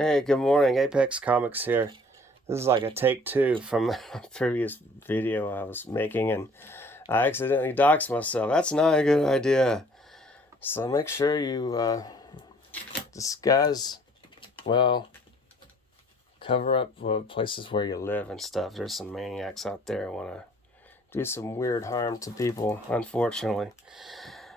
Hey, good morning. Apex Comics here. This is like a take two from a previous video I was making, and I accidentally doxed myself. That's not a good idea. So make sure you disguise, well, cover up places where you live and stuff. There's some maniacs out there who want to do some weird harm to people, unfortunately.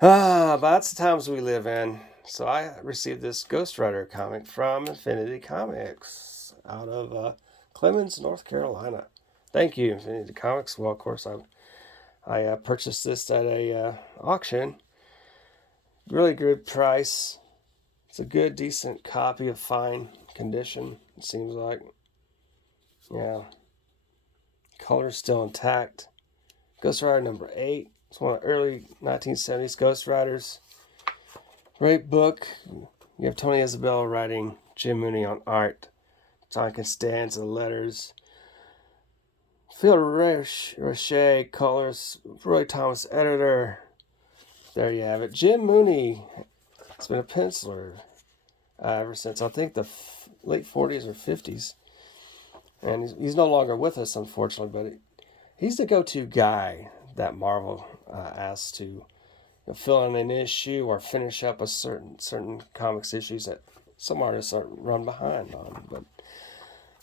But that's the times we live in. So I received this Ghost Rider comic from Infinity Comics out of Clemens, North Carolina. Thank you, Infinity Comics. Well, of course, I purchased this at a auction. Really good price. It's a good, decent copy of fine condition, it seems like. Yeah. Color's still intact. Ghost Rider number 8. It's one of the early 1970s Ghost Riders. Great book. You have Tony Isabella writing, Jim Mooney on art, John Costanza letters, Phil Roche colors, Roy Thomas editor. There you have it. Jim Mooney has been a penciler ever since I think the late 40s or 50s. And he's no longer with us, unfortunately, but he's the go-to guy that Marvel asks to fill in an issue or finish up a certain comics issues that some artists are run behind on. But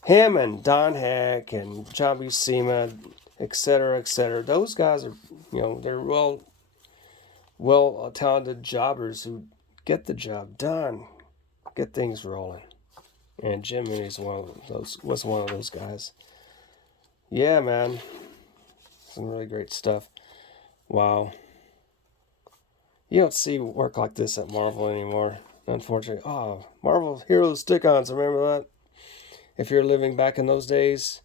him and Don Heck and John Buscema, etc., those guys are, they're well talented jobbers who get the job done, get things rolling. And Jim Mooney's was one of those guys. Yeah, man, some really great stuff. Wow. You don't see work like this at Marvel anymore, unfortunately. Oh, Marvel Hero Stick-Ons, remember that? If you're living back in those days,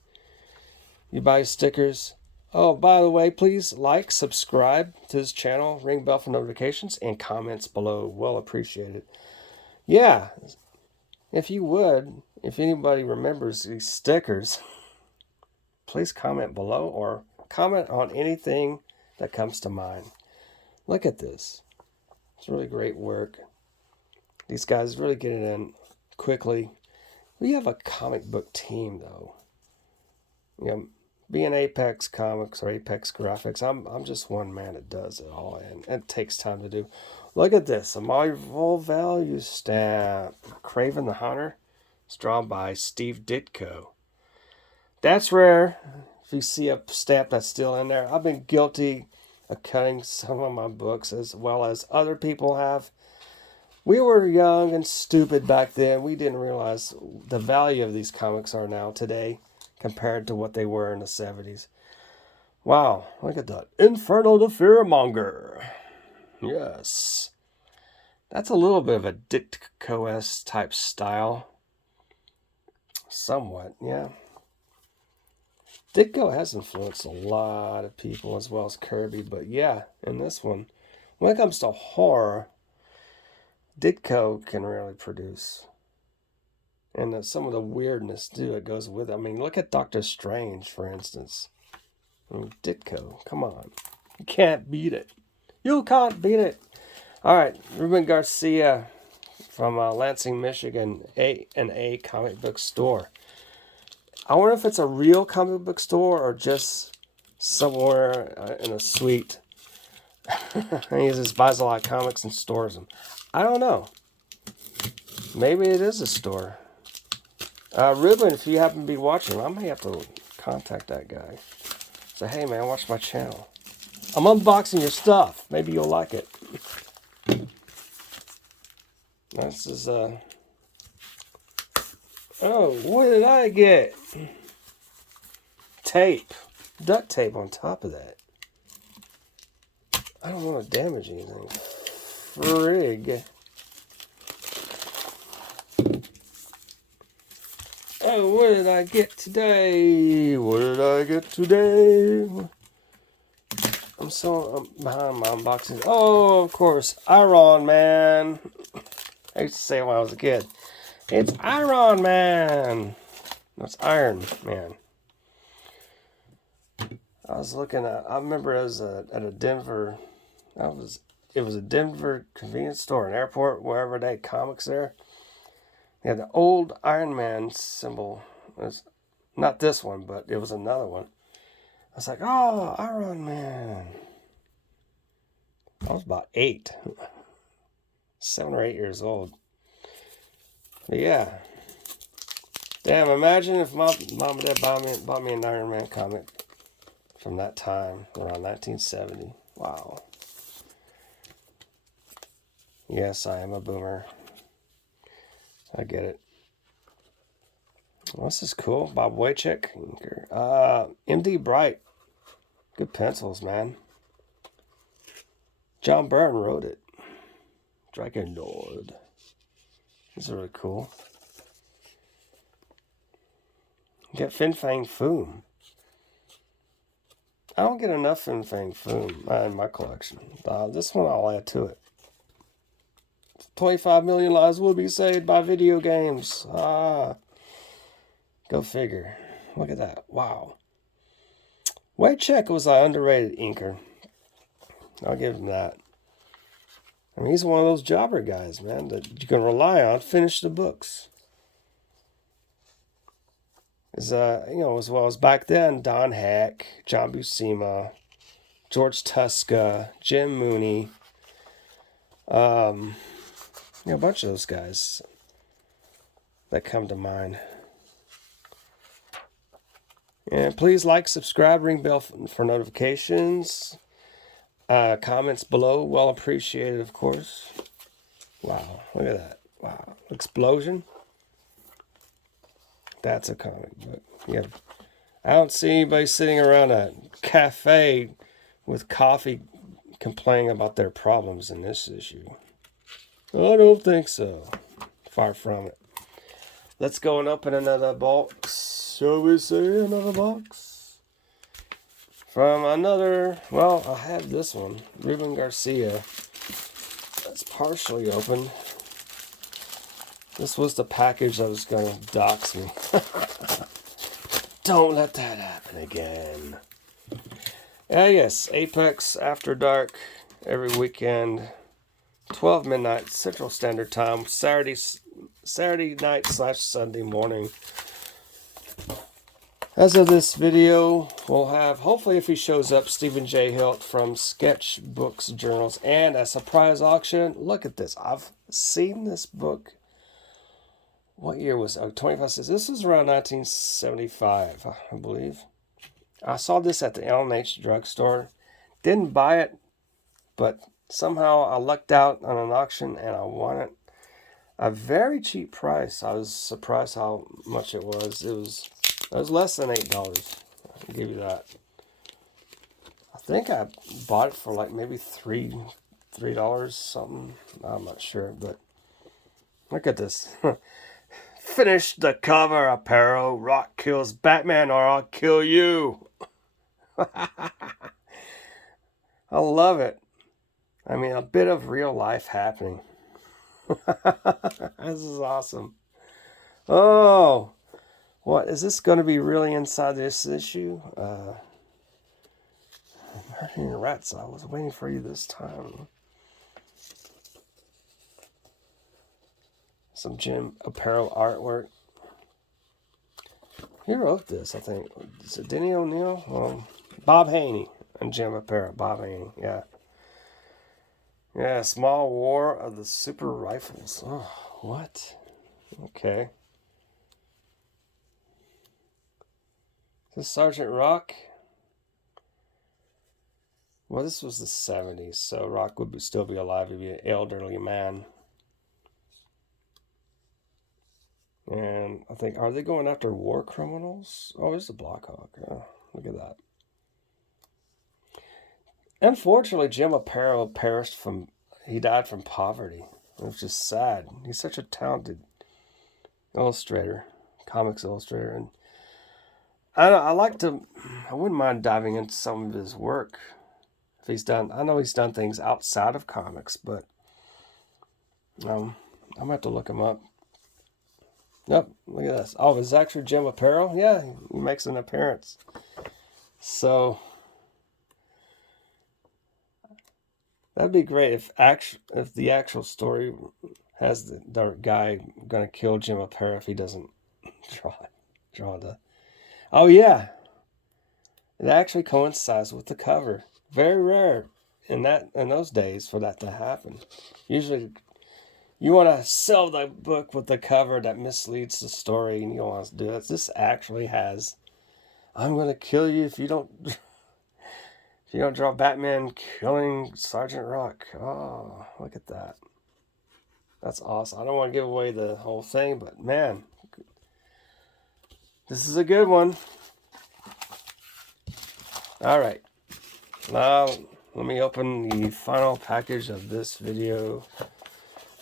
you buy stickers. Oh, by the way, please like, subscribe to this channel, ring bell for notifications, and comments below. Well appreciated. Yeah, if you would, if anybody remembers these stickers, please comment below or comment on anything that comes to mind. Look at this. It's really great work. These guys really get it in quickly. We have a comic book team, though. Being Apex Comics or Apex Graphics, I'm just one man that does it all, and it takes time to do. Look at this, a Marvel Value stamp. Craven the Hunter. It's drawn by Steve Ditko. That's rare. If you see a stamp that's still in there, I've been guilty of cutting some of my books as well as other people have. We were young and stupid back then. We didn't realize the value of these comics are now today compared to what they were in the 70s. Wow, look at that. Inferno the Fearmonger. Yes. That's a little bit of a Ditko-esque type style. Somewhat, yeah. Ditko has influenced a lot of people as well as Kirby, but yeah, in this one, when it comes to horror, Ditko can really produce. And some of the weirdness, too, that goes with it. I mean, look at Doctor Strange, for instance. I mean, Ditko, come on. You can't beat it. You can't beat it. All right, Ruben Garcia from Lansing, Michigan, A&A Comic Book Store. I wonder if it's a real comic book store or just somewhere in a suite. He just buys a lot of comics and stores them. I don't know. Maybe it is a store. Ruben, if you happen to be watching, I may have to contact that guy. Say, hey man, watch my channel. I'm unboxing your stuff. Maybe you'll like it. This is oh, what did I get? Tape. Duct tape on top of that. I don't want to damage anything. Frig. Oh, what did I get today? What did I get today? I'm behind my unboxing. Oh, of course, Iron Man. I used to say it when I was a kid. It's Iron Man. That's Iron Man. I was looking at. I remember it was at a Denver. It was a Denver convenience store, an airport, wherever they had comics there. Yeah, the old Iron Man symbol. It was not this one, but it was another one. I was like, oh, Iron Man. I was about 8. 7 or 8 years old. But yeah. Damn, imagine if mom and dad bought me an Iron Man comic from that time, around 1970. Wow. Yes, I am a boomer. I get it. Well, this is cool. Bob Wojcik. MD Bright. Good pencils, man. John Byrne wrote it. Dragonlord. This is really cool. Get Fin Fang Foom. I don't get enough Fin Fang Foom in my collection. This one I'll add to it. 25 million lives will be saved by video games. Go figure. Look at that. Wow. Wojcik was an underrated inker. I'll give him that. I mean, he's one of those jobber guys, man, that you can rely on to finish the books. As well as back then, Don Heck, John Buscema, George Tuska, Jim Mooney, a bunch of those guys that come to mind. And please like, subscribe, ring bell for notifications. Comments below, well appreciated, of course. Wow, look at that. Wow, explosion. That's a comic book. Yeah, I don't see anybody sitting around a cafe with coffee complaining about their problems in this issue. I don't think so. Far from it. Let's go and open another box. Shall we say another box? From another, well, I have this one. Ruben Garcia. That's partially open. This was the package that was going to dox me. Don't let that happen again. Yes, Apex After Dark every weekend. 12 midnight Central Standard Time. Saturday night / Sunday morning. As of this video, we'll have, hopefully if he shows up, Stephen J. Hilt from Sketchbooks Journals and a surprise auction. Look at this. I've seen this book. What year was it? 25 cents. This is around 1975, I believe. I saw this at the L&H drugstore. Didn't buy it, but somehow I lucked out on an auction and I won it. A very cheap price. I was surprised how much it was. It was less than $8. I'll give you that. I think I bought it for like maybe $3 something. I'm not sure, but look at this. Finish the cover, Aparo. Rock kills Batman or I'll kill you. I love it. I mean, a bit of real life happening. This is awesome. Oh, what is this going to be really inside this issue? Martin Rats, I was waiting for you this time. Some Jim Aparo artwork. He wrote this, I think. Is it Denny O'Neil? Bob Haney and Jim Aparo. Bob Haney, yeah. Yeah, Small War of the Super Rifles. Oh, what? Okay. Is this Sergeant Rock? Well, this was the 70s, so Rock would still be alive. He'd be an elderly man. And I think, are they going after war criminals? Oh, it's the Blackhawk. Oh, look at that. Unfortunately, Jim Aparo he died from poverty. It was just sad. He's such a talented illustrator, comics illustrator. And I wouldn't mind diving into some of his work. I know he's done things outside of comics, but I'm going to have to look him up. Nope, look at this. Oh, is actually Jim Aparo? Yeah, he makes an appearance. So that'd be great if the actual story has the guy gonna kill Jim Aparo if he doesn't draw the. Oh yeah, it actually coincides with the cover. Very rare in those days for that to happen. Usually, you want to sell the book with the cover that misleads the story, and you don't want to do it. This actually has, "I'm gonna kill you if you don't." If you don't draw Batman killing Sergeant Rock. Oh, look at that. That's awesome. I don't want to give away the whole thing, but man, this is a good one. All right. Now, let me open the final package of this video.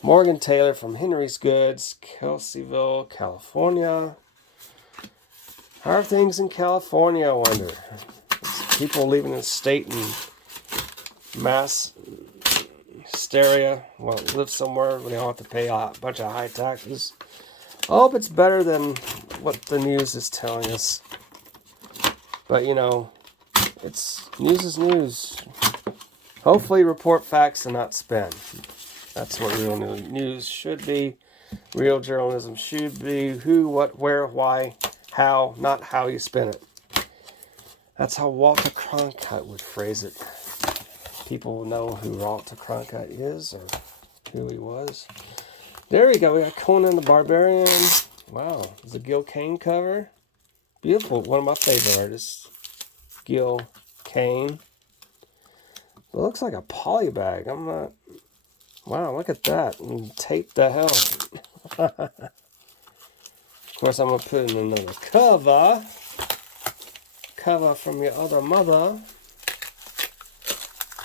Morgan Taylor from Henry's Goods, Kelseyville, California. How are things in California, I wonder? People leaving the state in mass hysteria. Well, live somewhere where they don't have to pay a bunch of high taxes. I hope it's better than what the news is telling us. But, you know, news is news. Hopefully report facts and not spin. That's what real news should be. Real journalism should be who, what, where, why, how, not how you spin it. That's how Walter Cronkite would phrase it. People know who Walter Cronkite is or who he was. There we go. We got Conan the Barbarian. Wow. It's a Gil Kane cover. Beautiful. One of my favorite artists. Gil Kane. It looks like a poly bag. I'm not... Wow, look at that. And tape the hell. Of course, I'm going to put in another cover. Cover from your other mother.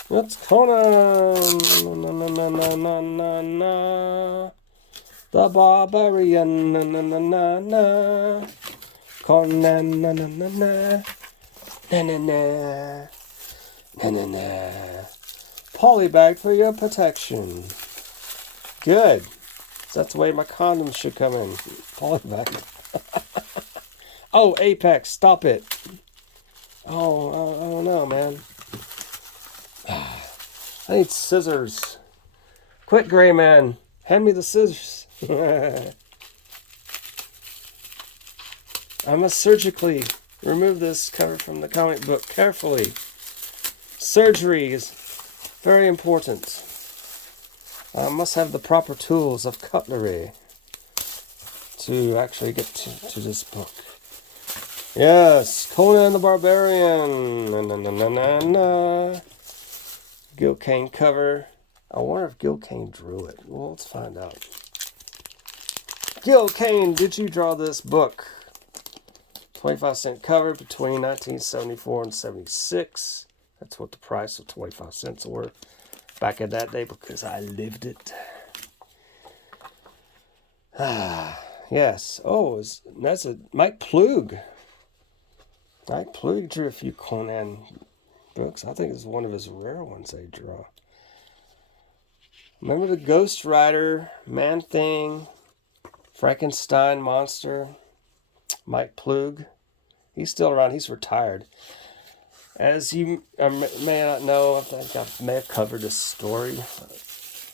It's Conan. Na, na, na, na, na, na, na. The Barbarian. Na, na, na, na, na. Conan. Na, na, na, na. Na, na, na. Na, na, na. Polybag for your protection. Good. That's the way my condoms should come in. Polybag. Oh, Apex, stop it. Oh, I don't know, man. I need scissors. Quick, Gray Man. Hand me the scissors. I must surgically remove this cover from the comic book carefully. Surgery is very important. I must have the proper tools of cutlery to actually get to this book. Yes, Conan the Barbarian. Na, na, na, na, na, na. Gil Kane cover. I wonder if Gil Kane drew it. Well, let's find out. Gil Kane, did you draw this book? 25-cent cover between 1974 and 76. That's what the price of 25 cents were back in that day because I lived it. Yes. Oh, that's a Mike Plug. Mike Plug drew a few Conan books. I think it's one of his rare ones they draw. Remember the Ghost Rider, Man Thing, Frankenstein Monster, Mike Plug. He's still around. He's retired. As you may not know, I think I may have covered this story.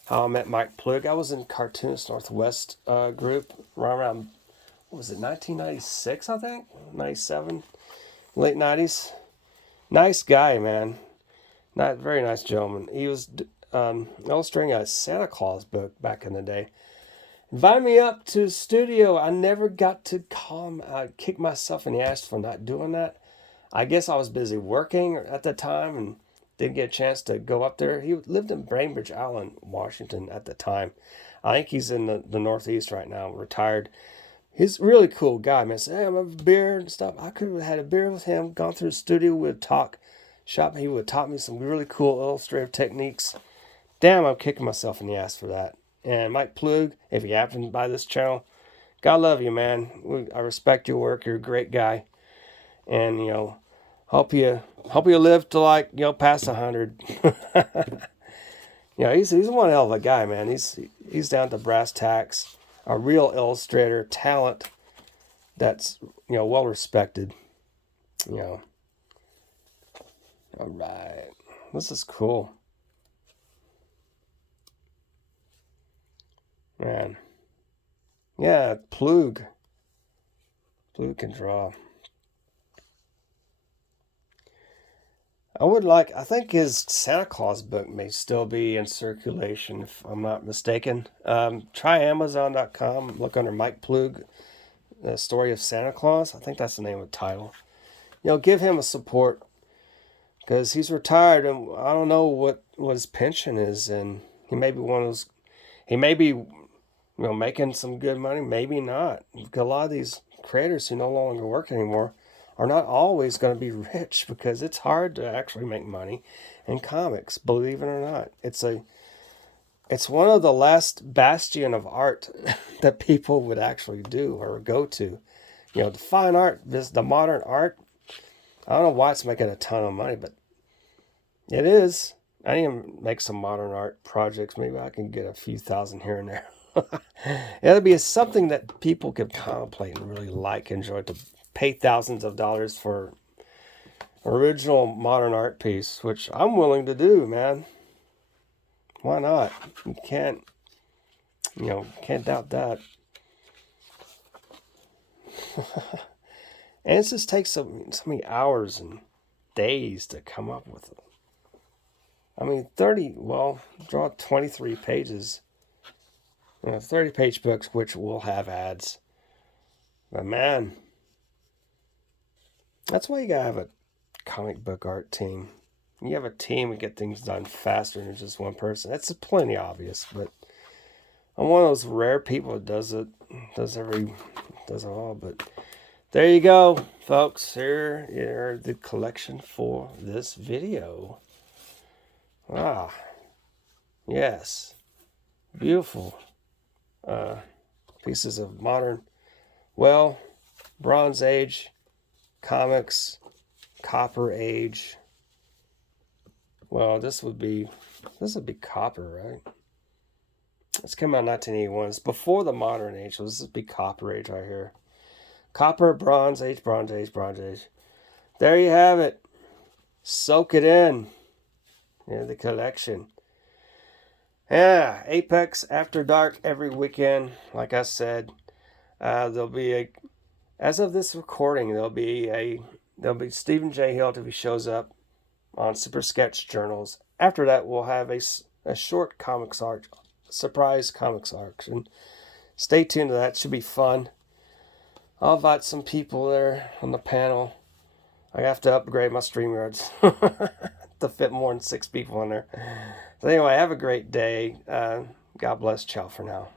How I met Mike Plug. I was in Cartoonist Northwest group around, what was it, 1996, I think? 97? Late 90s. Nice guy, man. Not very nice gentleman. He was illustrating a Santa Claus book back in the day. Invited me up to his studio. I never got to call him. I kicked myself in the ass for not doing that. I guess I was busy working at the time and didn't get a chance to go up there. He lived in Bainbridge Island, Washington at the time. I think he's in the Northeast right now, retired. He's a really cool guy, man. Said, hey, I'm having a beer and stuff. I could have had a beer with him, gone through the studio, we would talk shop. He would have taught me some really cool illustrative techniques. Damn, I'm kicking myself in the ass for that. And Mike Plug, if you happen to buy this channel, God love you, man. I respect your work. You're a great guy. And, you know, hope you live to, like, you know, past 100. You know, he's one hell of a guy, man. He's down to brass tacks. A real illustrator, talent that's, you know, well respected. You know. All right. This is cool. Man. Yeah, Plug. Plug can draw. I think his Santa Claus book may still be in circulation, if I'm not mistaken. Try Amazon.com, look under Mike Plug, The Story of Santa Claus. I think that's the name of the title. Give him a support, because he's retired, and I don't know what his pension is, and he may be one of those, he may be, making some good money, maybe not. A lot of these creators who no longer work anymore are not always going to be rich, because it's hard to actually make money in comics, believe it or not. It's one of the last bastion of art that people would actually do or go to. The fine art, the modern art, I don't know why it's making a ton of money, but it is. I need to make some modern art projects. Maybe I can get a few thousand here and there. It'll be something that people could contemplate and really enjoy, to pay thousands of dollars for original modern art piece, which I'm willing to do, man. Why not? You can't doubt that. And it just takes so many hours and days to come up with it. I mean, draw 23 pages. 30-page books, which will have ads. But man, that's why you gotta have a comic book art team. You have a team and get things done faster than just one person. That's plenty obvious, but I'm one of those rare people that does it all. But there you go, folks. Here are the collection for this video. Yes, beautiful pieces of modern, Bronze Age comics, Copper Age. Well, this would be Copper, right? This came out in 1981. It's before the Modern Age, so this would be Copper Age right here. Copper, Bronze Age, Bronze Age, Bronze Age. There you have it. Soak it in. The collection. Yeah, Apex After Dark every weekend. Like I said, there'll be as of this recording, there'll be Stephen J. Hilt if he shows up on Super Sketch Journals. After that, we'll have a short comics arc, surprise comics arc, and stay tuned to that. It should be fun. I'll invite some people there on the panel. I have to upgrade my StreamYards to fit more than 6 people in there. So anyway, have a great day. God bless. Ciao for now.